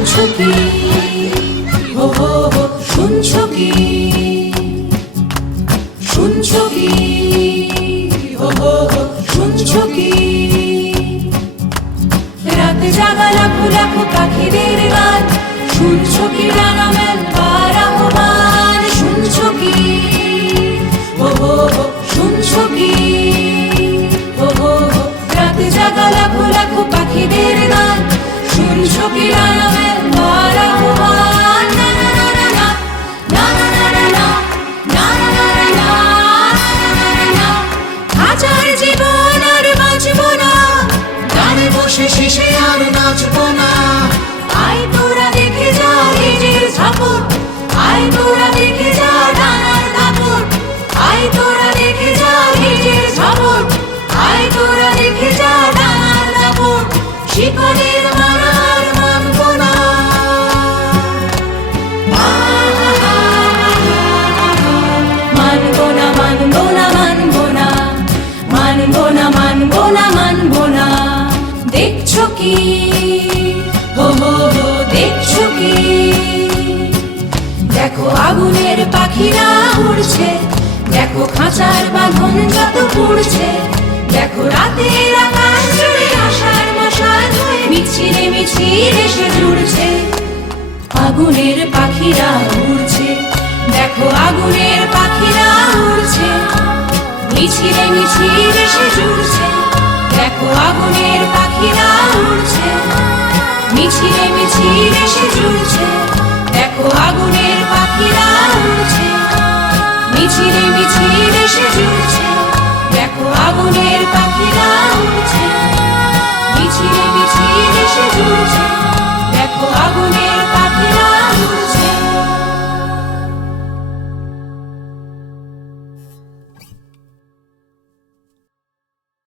শুনছো কি? হো হো হো, শুনছো কি? শুনছো কি? হো হো হো, শুনছো কি? রাতে জাগা লাখো লাখো পাখিদের গান, শুনছো কি? ডানা মেলবার আহ্বান, শুনছো কি? হো হো হো, শুনছো কি? হো হো হো, রাতে জাগা লাখো লাখো পাখিদের গান, শুনছো কি? ডানা মেলবার আহ্বান, না না না না না না না না না না না না। হাজার জীবন আর বাঁচবো না, গানে বসে শেষে আর নাচবো না। আয় তোরা দেখে যা নিজের ঝাপট, আয় তোরা দেখে যা ডানার দাপট, আয় তোরা দেখে যা নিজের ঝাপট, আয় তোরা দেখে যা ডানার দাপট। শিকলের মালা আর মানবো না, মানবো না মানবো না মানবো না, মানবো না মানবো না মানবো না। দেখছো কি? হো হো হো, দেখছো কি? দেখো আগুনের পাখিরা উড়ছে, দেখো খাঁচার বাঁধন যত পুড়ছে, দেখো রাতের আকাশ জুড়ে আশার মশাল হয়ে মিছিলে মিছিল এসে জুড়ছে। আগুনের পাখিরা উড়ছে, দেখো আগুনের পাখিরা উড়ছে, মিছিলে মিছিল এসে জুড়ছে। দেখো আগুনের পাখিরা উড়ছে, মিছিলে মিছিল এসে জুড়ছে। দেখো আগুনের পাখিরা উড়ছে, মিছিলে মিছিল এসে জুড়ছে। দেখো আগুনের পাখিরা উড়ছে।